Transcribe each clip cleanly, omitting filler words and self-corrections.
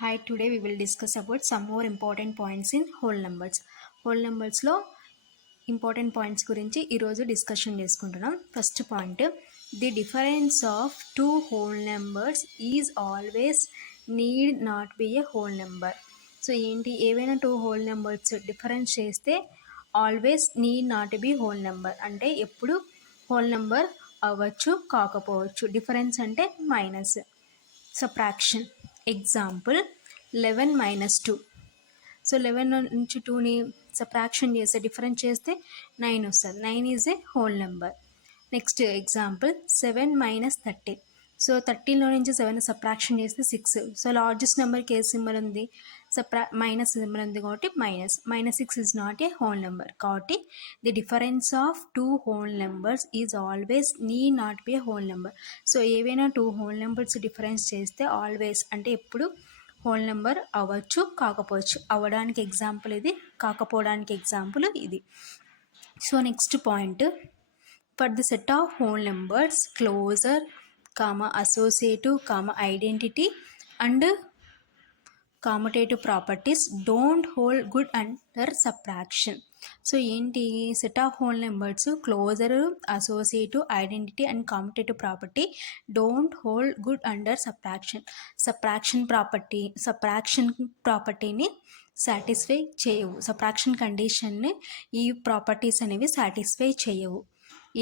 Hi, today we will discuss about some more important points in whole numbers. Whole numbers లో important points గురించి ఈరోజు discussion చేసుకుంటున్నాం. First point, the difference of two whole numbers is always need not be a whole number. So ఏంటి, ఏవైనా two whole numbers difference చేస్తే always need not be whole number అంటే ఎప్పుడు whole number అవ్వచ్చు కాకపోవచ్చు. డిఫరెన్స్ అంటే minus. Subtraction example 11 minus 2. So 11 నుంచి 2ని సబ్ట్రాక్షన్ చేస్తే డిఫరెన్స్ చేస్తే 9 వస్తుంది. 9 is a whole number. Next example 7 minus 30. So 13లో నుంచి 7 సబ్ట్రాక్షన్ చేస్తే 6. సో లార్జెస్ట్ నెంబర్కి ఏ సింబల్ ఉంది, మైనస్ సింబల్ ఉంది కాబట్టి -6 is not a whole number. కాబట్టి the difference of two whole numbers is always not be a whole number. So ఏవైనా టూ హోల్ నెంబర్స్ డిఫరెన్స్ చేస్తే ఆల్వేస్ అంటే ఎప్పుడు హోల్ నెంబర్ అవ్వచ్చు కాకపోవచ్చు. అవ్వడానికి ఎగ్జాంపుల్ ఇది, కాకపోవడానికి ఎగ్జాంపుల్ ఇది. So next point, for the set of whole numbers closure associative identity and commutative properties don't hold good under subtraction. So ఏంటి, set of whole numbers closure associative identity and commutative property don't hold good under subtraction. Subtraction ప్రాపర్టీని satisfy చేయవు. Subtraction కండిషన్ని ఈ properties అనేవి satisfy చేయవు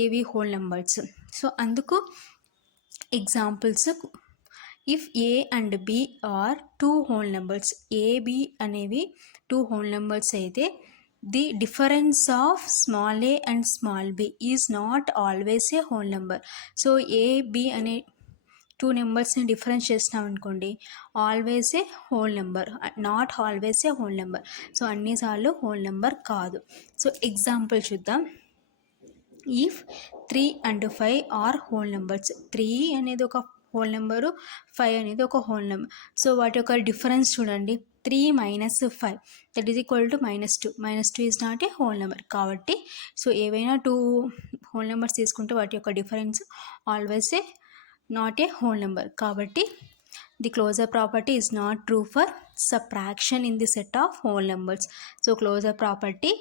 ఏవి whole numbers. So అందుకు examples, if a and b are two whole numbers, a b అనేవి two whole numbers అయితే the difference of small a and small b is not always a whole number. So a b అనే two నెంబర్స్ని difference చేసినాం అనుకోండి, always a whole number, not always a whole number. So అన్నిసార్లు whole number కాదు. So example చూద్దాం. If 3 and 5 are whole numbers, 3 అనేది ఒక whole number, 5 అనేది ఒక హోల్ నెంబర్. సో వాటి యొక్క డిఫరెన్స్ చూడండి, 3 minus 5 that is equal to -2. -2 is not a whole number. కాబట్టి సో ఏవైనా టూ హోల్ నెంబర్స్ తీసుకుంటే వాటి యొక్క difference always a not a whole number. కాబట్టి the closure property is not true for subtraction in the set of whole numbers. So closure property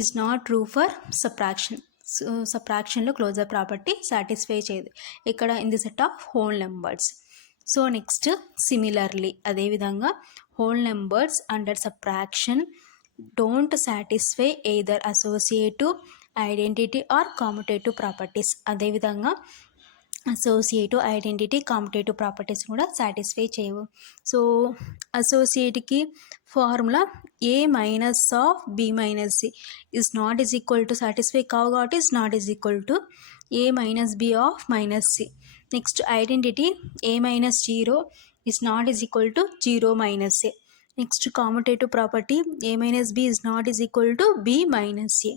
is not true for subtraction. So సబ్ట్రాక్షన్లో closure property satisfy చేయదు ఇక్కడ in the set of whole numbers. So next similarly అదేవిధంగా whole numbers under subtraction don't satisfy either associative identity or commutative properties. అదేవిధంగా associative identity commutative properties కూడా satisfy చేయవు. So అసోసియేట్కి formula A minus of B minus C is not is equal to satisfy కావు కాబట్టి is not is equal to A minus B of minus C. Next identity A minus 0 is not is equal to 0 minus A. Next commutative property A minus B is not is equal to be minus A.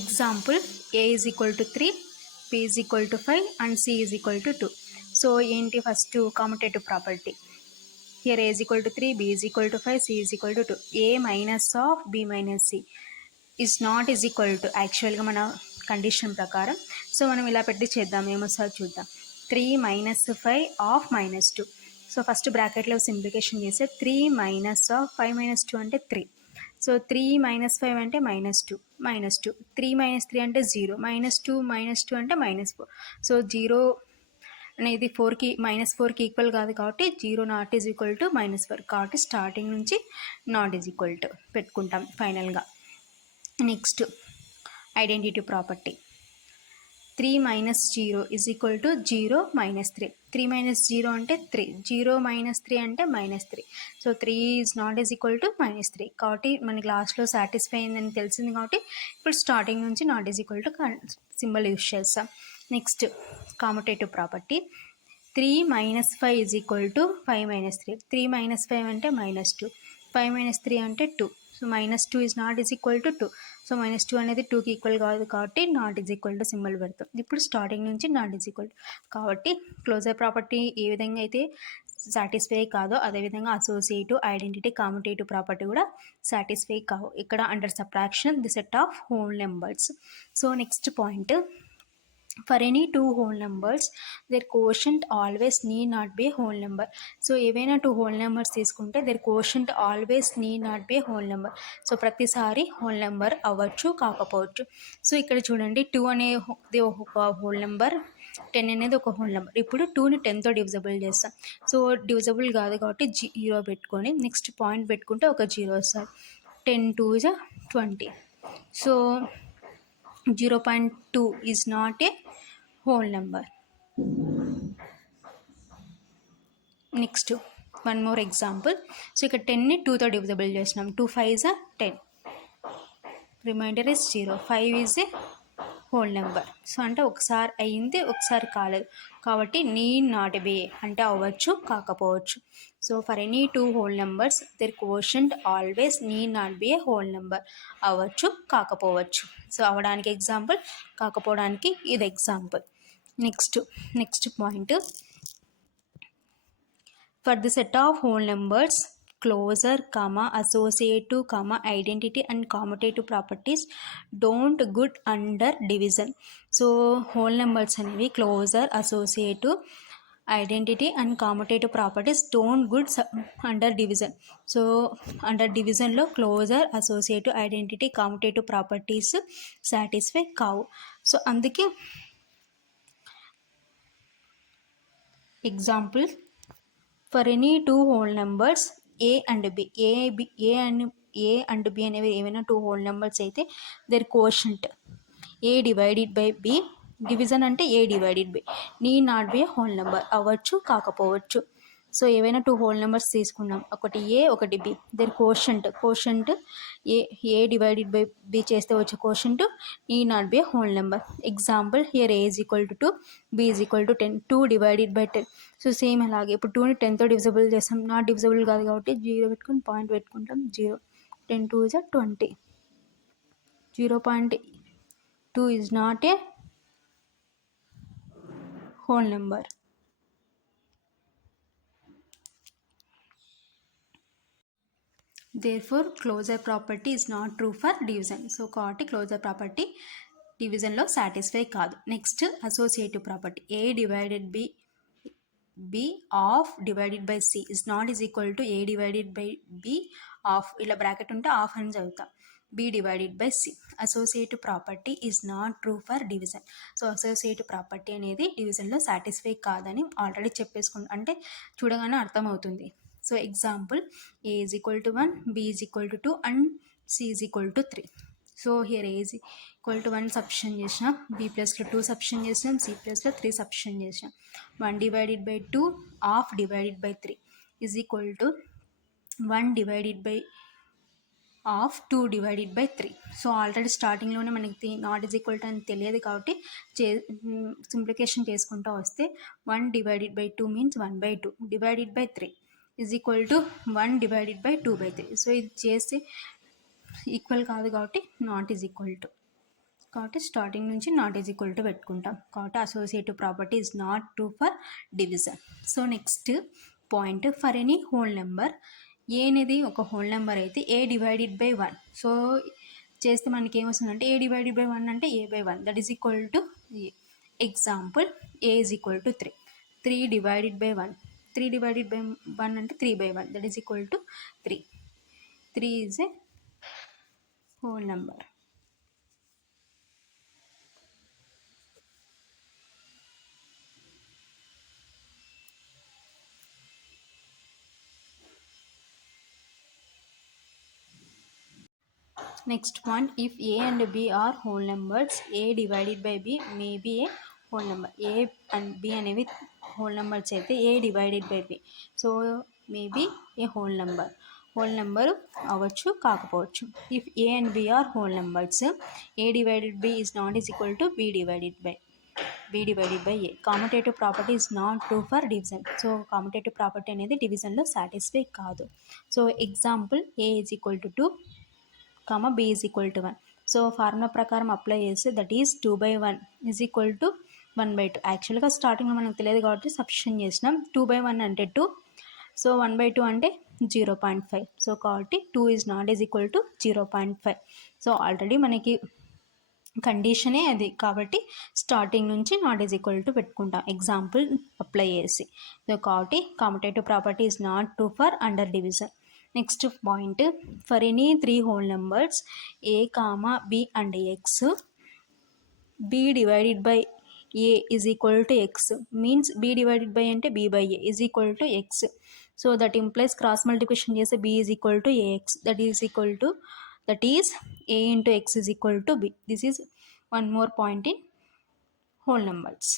Example A is equal to 3, b is equal to 5 and c is equal to 2. So ఏంటి, first కామ్యుటేటివ్ property, here a is equal to 3, b is equal to 5, c is equal to 2. a minus of b minus c is not is equal to, యాక్చువల్గా మన condition ప్రకారం so మనం ఇలా పెట్టి చేద్దాం, ఏమొస్తుంది చూద్దాం. 3 minus 5 ఆఫ్ -2. సో ఫస్ట్ బ్రాకెట్లో సింప్లికేషన్ చేస్తే 3 minus ఆఫ్ 5 minus 2 అంటే 3. సో 3 minus 5 అంటే -2, 3 minus 3 అంటే 0, -2 అంటే -4. సో 0 అనేది 4కి -4కి ఈక్వల్ కాదు కాబట్టి 0 నాట్ ఈజ్ ఈక్వల్ టు -4. కాబట్టి స్టార్టింగ్ నుంచి నాట్ ఈజ్ ఈక్వల్ టు పెట్టుకుంటాం ఫైనల్గా. Next identity property 3 minus 0 is equal to 0 minus 3. 3 minus 0 అంటే 3, 0 minus 3 అంటే -3. So 3 is not is equal to -3. కాబట్టి మనకి లాస్ట్లో సాటిస్ఫై అయిందని తెలిసింది కాబట్టి ఇప్పుడు స్టార్టింగ్ నుంచి not is equal to symbol use చేస్తాం. Next commutative property 3 minus 5 is equal to 5 minus 3. 3 minus 5 అంటే -2, 5 minus 3 అంటే 2. So -2 is not is equal to 2. So -2 అనేది 2కి ఈక్వల్ కాదు కాబట్టి not is equal to symbol పెడతాం. ఇప్పుడు స్టార్టింగ్ నుంచి నాట్ ఈజ్ ఈక్వల్ టు, కాబట్టి క్లోజర్ ప్రాపర్టీ ఏ విధంగా అయితే సాటిస్ఫై కాదో అదేవిధంగా అసోసియేటివ్ ఐడెంటిటీ కామ్యుటేటివ్ ప్రాపర్టీ కూడా సాటిస్ఫై కావు ఇక్కడ under subtraction the set of whole numbers. So next point, for any two whole numbers their quotient always need not be whole number. So ఏవైనా two whole numbers తీసుకుంటే their quotient always need not be whole number. So ప్రతిసారి whole number అవ్వచ్చు కాకపోవచ్చు. So ఇక్కడ చూడండి, 2 అనేది ఒక whole number, 10 అనేది ఒక హోల్ నెంబర్. ఇప్పుడు 2ని 10తో డివిజబుల్ చేస్తాం. సో డివిజబుల్ కాదు కాబట్టి 0 పెట్టుకొని నెక్స్ట్ పాయింట్ పెట్టుకుంటే ఒక 0 వస్తుంది. 10 2 is 20. So 0.2 is not a whole number. Next one more example. So ఇక్కడ 10ని 2తో డివిజబుల్ చేసినాం. 2 5 is 10. Remainder is 0. 5 is a whole number. So అంటే ఒకసారి అయింది ఒకసారి కాలేదు కాబట్టి నీడ్ నాట్ బి అంటే అవ్వచ్చు కాకపోవచ్చు. So for any two whole numbers their quotient always need not be a whole number. అవ్వచ్చు కాకపోవచ్చు. సో అవ్వడానికి ఎగ్జాంపుల్, కాకపోవడానికి ఇది example. Next point, for the set of whole numbers closure, associative, identity and commutative properties don't good under division. So whole numbers అనేవి closure, associative, identity and commutative properties don't good under division. So under డివిజన్లో closure, associative, identity, commutative properties satisfy కావు. So అందుకే example, for any two whole numbers A and B, A and B అనేవి ఏమైనా two whole numbers అయితే their quotient A divided by B, division అంటే A divided by, need not be a whole number. అవ్వచ్చు కాకపోవచ్చు. So ఏవైనా two whole numbers తీసుకున్నాం, ఒకటి a ఒకటి b, their quotient A divided by b చేస్తే వచ్చే quotient need not be a whole number. Example, here a is equal to 2, b is equal to 10. 2 divided by 10. So same అలాగే ఇప్పుడు 2ని 10తో divisible చేస్తాం. నాట్ డివిజబుల్ కాదు కాబట్టి 0 పెట్టుకుని పాయింట్ పెట్టుకుంటాం. 0. 10 2 is 20. 0.2 is not a whole number. Therefore closure property is not true for division. So కాబట్టి closure property డివిజన్లో సాటిస్ఫై కాదు. Next associative property, a divided b b of divided by c is not is equal to a divided by b of, ఇలా bracket ఉంటే of అని చదువుతాం, b divided by c. Associative property is not true for division. So associative property అనేది డివిజన్లో satisfy కాదని already చెప్పేసుకుంటాం, అంటే చూడగానే అర్థమవుతుంది. So example, A is equal to 1, b is equal to 2 and C is equal to 3. So here a is equal to 1 substitution చేసినాం, B ప్లస్లో 2 substitution చేసినాం, సి ప్లస్లో 3 సబ్స్టిట్యూషన్ చేసినాం. 1 divided by 2 of divided by 3 is equal to 1 divided by of 2 divided by 3. So already స్టార్టింగ్లోనే మనకి not is equal to అని తెలియదు కాబట్టి సింప్లికేషన్ చేసుకుంటూ వస్తే 1 divided by 2 means 1/2 divided by 3 is equal to 1 divided by 2/3. So ఇది చేసి ఈక్వల్ కాదు కాబట్టి నాట్ ఈజ్ ఈక్వల్ టు, కాబట్టి స్టార్టింగ్ నుంచి నాట్ ఈజ్ ఈక్వల్ టు పెట్టుకుంటాం. కాబట్టి associative property is not true for division. So next point, for any whole number, A అనేది ఒక హోల్ నెంబర్ అయితే ఏ డివైడెడ్ బై 1. సో చేస్తే మనకి ఏమొస్తుందంటే ఏ డివైడెడ్ బై 1 అంటే A by 1 that is equal to A. Example, A is equal to 3. 3 divided by 1, 3 divided by 1 అంటే 3/1 that is equal to 3. 3 is a whole number. Next point, if A and B are whole numbers, A divided by B may be a whole number. A and B అనేవి whole numbers అయితే A divided by B, so may be a whole number. whole number అవ్వచ్చు కాకపోవచ్చు. If A and B are whole numbers, A divided by B is not is equal to B divided by A. Commutative property is not true for division. So commutative property అనేది డివిజన్లో satisfy కాదు. So example, A is equal to 2, b is equal to 1. So formula ప్రకారం apply చేస్తే that is 2/1 is equal to 1/2. యాక్చువల్గా స్టార్టింగ్లో మనకు తెలియదు కాబట్టి సబ్స్టిట్యూషన్ చేసినాం. 2/1 అంటే 2, సో 1/2 అంటే 0.5. సో కాబట్టి 2 is not is equal to 0.5. So already మనకి కండిషనే అది కాబట్టి స్టార్టింగ్ నుంచి నాట్ ఈజ్ ఈక్వల్ టు పెట్టుకుంటాం ఎగ్జాంపుల్ అప్లై చేసి. సో కాబట్టి కామ్యుటేటివ్ property is not true for under division. Next point, for any 3 whole numbers a, b and x, b divided by a is equal to x means b divided by అంటే b by a is equal to x. So that implies cross multiplication చేస్తే b is equal to ax, that is a into x is equal to b. This is one more point in whole numbers.